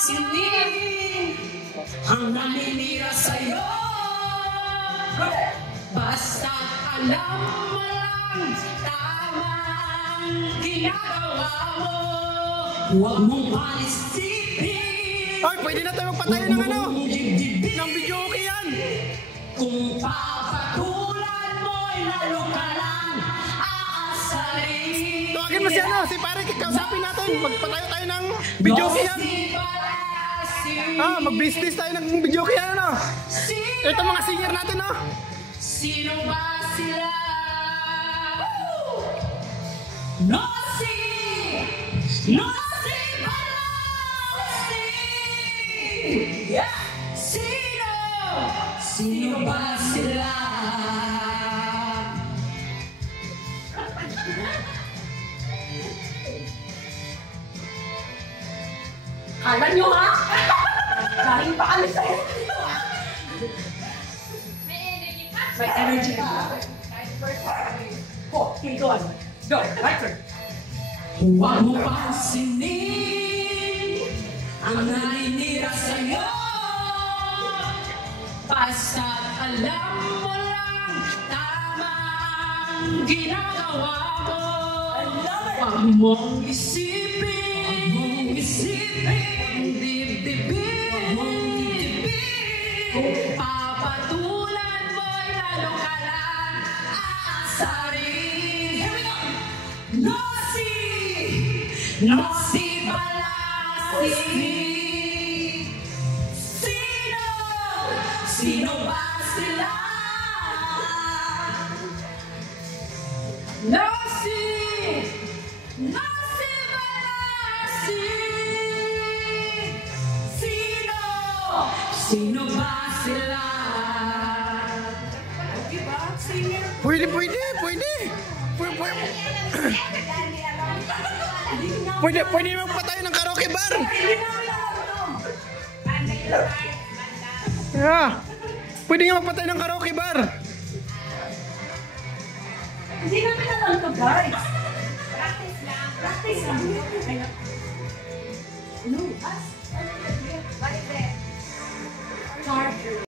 pansinin ang naninira sa'yo. Basta alam mo lang tama ang ginagawa mo. Huwag mong palisipin. Ay, pwede na tayo magpatayo ng ano? Ng video okay yan. Kung papatulan mo'y lalo ka lang aasarin. Tawagin mo si ano, si pare, kausapin natin. Magpatayo tayo ng video okay yan. Mag-business tayo ng video okay yan, ano? Ito mga singer natin, no? Sino ba sila? Nosy! Nosy Balasi! Yeah! Sino ba sila? Kala nyo ha? Galing pa kami sa'yo. May energy ka. Okay, go on. Go, right turn. Huwag mo pansinin ang naninira sa'yo. Basta't alam mo lang tama ang ginagawa mo. Huwag mong isipin, dibdibin. Kung papatulan mo'y lalo ka lang aasarin. Here we go! Nosy Balasi. Sino ba sila? Nosy Balasi. Sino ba sila? Pwede. Pwede magpatayo ng karaoke bar. Yeah. Pwede nga magpatayo ng karaoke bar. Hindi namin alam to, guys. Practice lang.